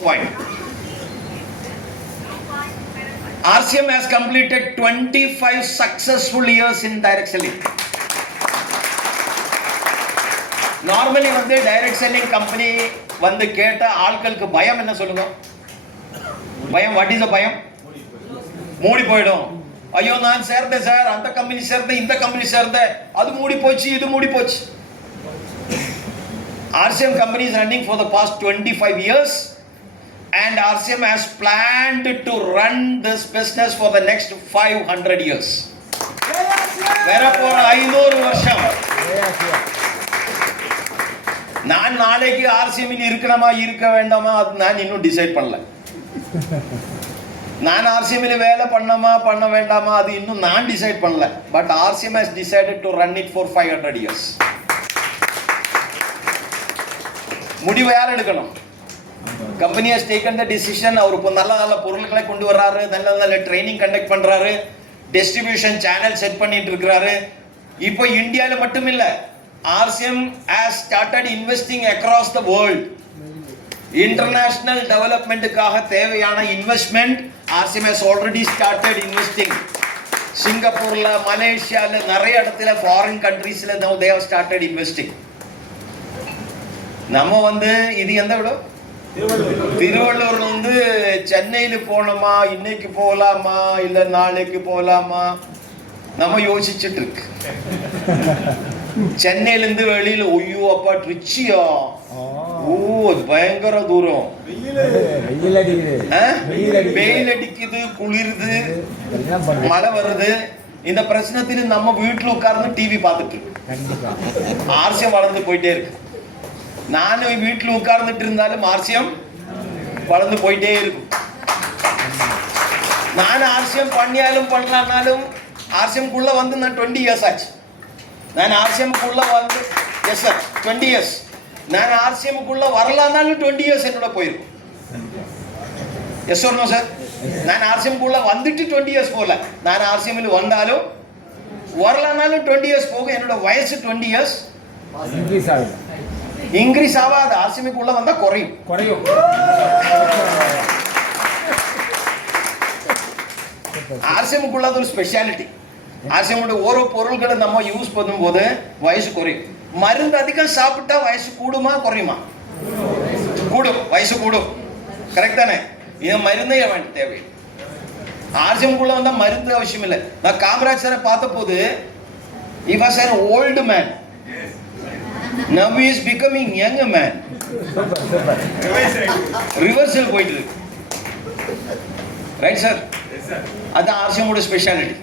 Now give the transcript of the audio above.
Point. RCM has completed 25 successful years in direct selling. Normally வந்து direct selling company வந்து கேட்ட ஆட்களுக்கு பயம் என்ன சொல்லுங்க? பயம், what is the பயம்? மூடி போயிடும். ஐயோ நான் சேர்ந்தேன் சார், அந்த கம்பெனி சேர்ந்தேன், இந்த கம்பெனி சேர்ந்தேன், அது மூடி போச்சு, இது மூடி போச்சு. RCM company is running for the past 25 years. And RCM has planned to run this business for the next 500 years. Wherefore, 500 வருஷம். நான் நாளைக்கு RCM இல் இருக்கணுமா இருக்க வேண்டாமா அது நான் இன்னும் டிசைட் பண்ணல. நான் RCM இல் வேலை பண்ண வேண்டாமா அது இன்னும் நான் டிசைட் பண்ணல. But RCM has decided to run it for 500 years. முடிவு யார் எடுக்கணும்? Company has taken the decision. அவர் இப்போ நல்ல பொருட்களை கொண்டு வர்றாரு, நல்ல ட்ரைனிங் கண்டக்ட் பண்றாரு, டிஸ்ட்ரிபியூஷன் சேனல் செட் பண்ணிட்டு இருக்காரு. இப்போ இந்தியால மட்டும் இல்ல, RCM has started investing across the world. International டெவலப்மெண்ட்டுக்காக தேவையான investment RCM has already started investing. சிங்கப்பூர்ல, மலேசியால நிறைய இடத்துல ஃபாரின் கண்ட்ரீஸ்ல now they have started investing. நம்ம வந்து இது எந்த விட திருவள்ளூர்ல இருந்து சென்னையில போனோமா, இன்னைக்கு போகலாமா இல்ல நாளைக்கு போகலாமா நம்ம யோசிச்சுட்டு இருக்கு. சென்னையில இருந்து வெளியில ஒய்யோ அப்பா ட்ரிச்சியா, ஓ பயங்கர தூரம், வெயில் அடிக்குது, குளிருது, மழை வருது. இந்த பிரச்சனத்தில நம்ம வீட்டுல உட்கார்ந்து டிவி பார்த்துட்டு இருக்கு. RCM வளர்ந்து போயிட்டே இருக்கு. நானும் வீட்டில் உட்கார்ந்துட்டு இருந்தாலும் RCM வளர்ந்து போயிட்டே இருக்கும். நான் RCM பண்ணியாலும் பண்ணலான்னாலும் RCM குள்ள வந்து நான் 20 இயர்ஸ் ஆச்சு. நான் RCM குள்ள வந்து எஸ் சார் 20 இயர்ஸ். நான் RCM குள்ள வரலான்னாலும் 20 இயர்ஸ் என்னோட போயிருக்கும். Yes no sir. நான் RCM குள்ள வந்துட்டு 20 இயர்ஸ் போகல. நான் RCM வந்தாலும் வரலான்னாலும் 20 இயர்ஸ் போகும். என்னோட வயசு 20 இயர்ஸ் இன்க்ரீஸ் ஆகாது. RCM உள்ள வந்தா குறையும். RCM குள்ள ஒரு ஸ்பெஷாலிட்டி. RCM ஒரு பொருட்களை நம்ம யூஸ் பண்ணும்போது வயசு குறையும். மருந்து அதிகம் சாப்பிட்டா வயசு கூடுமா குறையுமா? கூடும், வயசு கூடும். கரெக்ட் தானே? இது மருந்தே வேண்டாம், தேவை. RCM குள்ள வந்தா மருந்து அவசியம் இல்லை. நான் காமராஜ் சாரை பார்த்த போது he was an old man. Now he is becoming young man. Reversal போயிட்டு இருக்கு. Right sir? Yes sir. அதான் RCM ஓட ஸ்பெஷாலிட்டி.